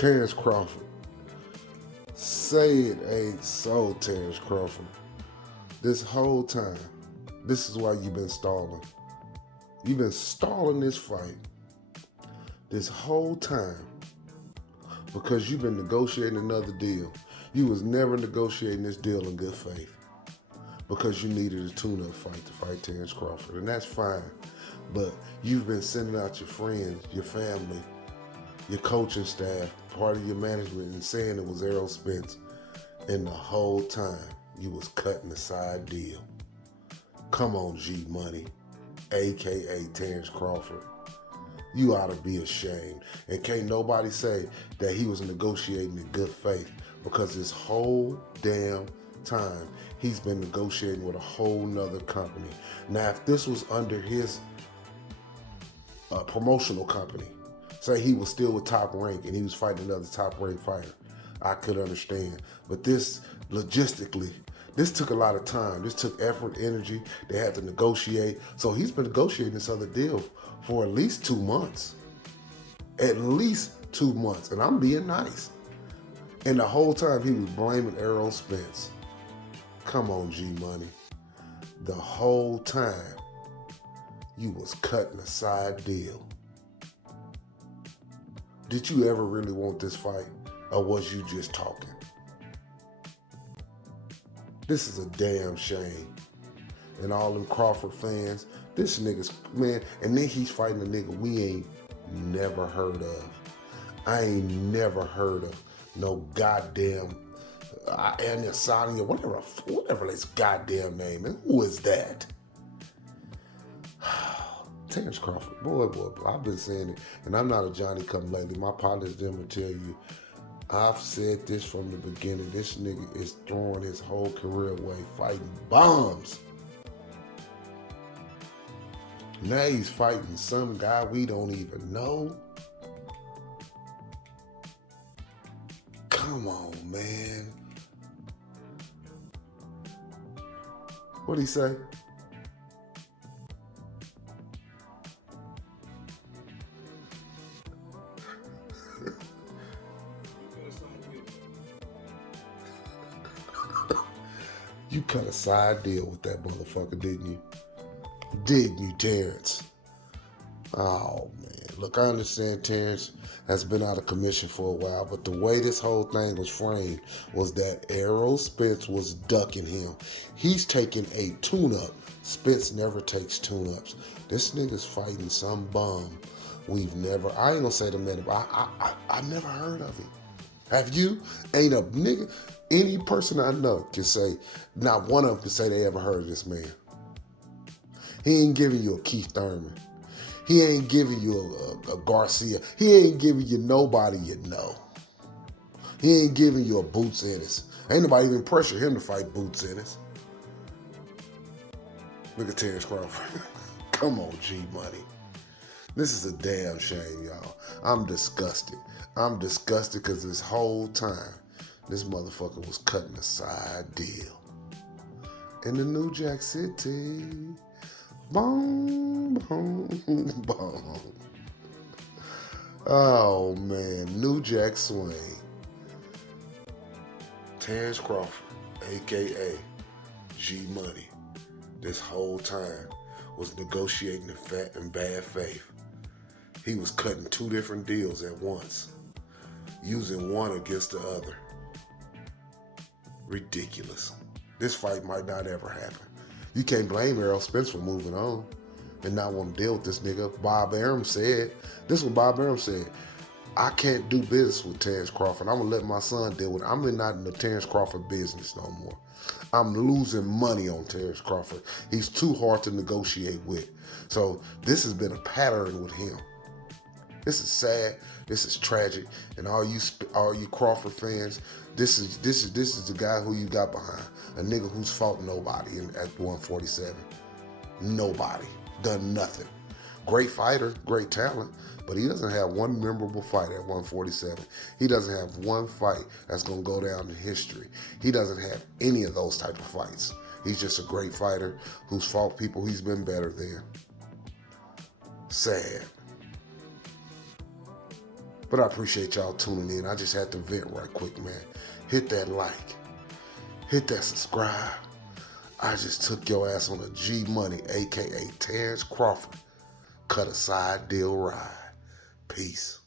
Terence Crawford. Say it ain't so, Terence Crawford. This whole time, this is why you've been stalling. You've been stalling this fight this whole time because you've been negotiating another deal. You was never negotiating this deal in good faith because you needed a tune-up fight to fight Terence Crawford, and that's fine. But you've been sending out your friends, your family, your coaching staff, part of your management, and saying it was Errol Spence, and the whole time you was cutting a side deal. Come on, G Money, a.k.a. Terence Crawford. You ought to be ashamed. And can't nobody say that he was negotiating in good faith because this whole damn time he's been negotiating with a whole nother company. Now, if this was under his promotional company, say he was still with Top Rank and he was fighting another Top Rank fighter, I could understand. But this, logistically, this took a lot of time. This took effort, energy. They had to negotiate. So he's been negotiating this other deal for at least 2 months. At least 2 months. And I'm being nice. And the whole time he was blaming Errol Spence. Come on, G Money. The whole time you was cutting a side deal. Did you ever really want this fight? Or was you just talking? This is a damn shame. And all them Crawford fans, this nigga's, man, and then he's fighting a nigga we ain't never heard of. I ain't never heard of no goddamn Adesanya, whatever his goddamn name is. Who is that? Terence Crawford, boy, I've been saying it, and I'm not a Johnny come lately. My partners didn't tell you. I've said this from the beginning. This nigga is throwing his whole career away fighting bombs. Now he's fighting some guy we don't even know. Come on, man. What'd he say? You cut a side deal with that motherfucker, didn't you? Didn't you, Terence? Oh, man. Look, I understand Terence has been out of commission for a while, but the way this whole thing was framed was that Errol Spence was ducking him. He's taking a tune-up. Spence never takes tune-ups. This nigga's fighting some bum we've never, I ain't gonna say the man, but I never heard of him. Have you? Ain't a nigga, any person I know can say, not one of them can say they ever heard of this man. He ain't giving you a Keith Thurman. He ain't giving you a Garcia. He ain't giving you nobody you know. He ain't giving you a Boots Ennis. Ain't nobody even pressure him to fight Boots Ennis. Look at Terence Crawford. Come on, G Money. This is a damn shame, y'all. I'm disgusted. I'm disgusted because this whole time, this motherfucker was cutting a side deal. In the New Jack City. Boom, boom, boom. Oh, man. New Jack Swing. Terence Crawford, a.k.a. G Money, this whole time was negotiating in bad faith. He was cutting 2 different deals at once, using one against the other. Ridiculous. This fight might not ever happen. You can't blame Errol Spence for moving on and not want to deal with this nigga. Bob Arum said, this is what Bob Arum said, I can't do business with Terence Crawford. I'm going to let my son deal with it. I'm not in the Terence Crawford business no more. I'm losing money on Terence Crawford. He's too hard to negotiate with. So this has been a pattern with him. This is sad. This is tragic. And all you Crawford fans, this is the guy who you got behind. A nigga who's fought nobody at 147. Nobody. Done nothing. Great fighter, great talent, but he doesn't have one memorable fight at 147. He doesn't have one fight that's going to go down in history. He doesn't have any of those type of fights. He's just a great fighter who's fought people he's been better than. Sad. But I appreciate y'all tuning in. I just had to vent right quick, man. Hit that like. Hit that subscribe. I just took your ass on a G Money, a.k.a. Terence Crawford. Cut a side deal ride. Peace.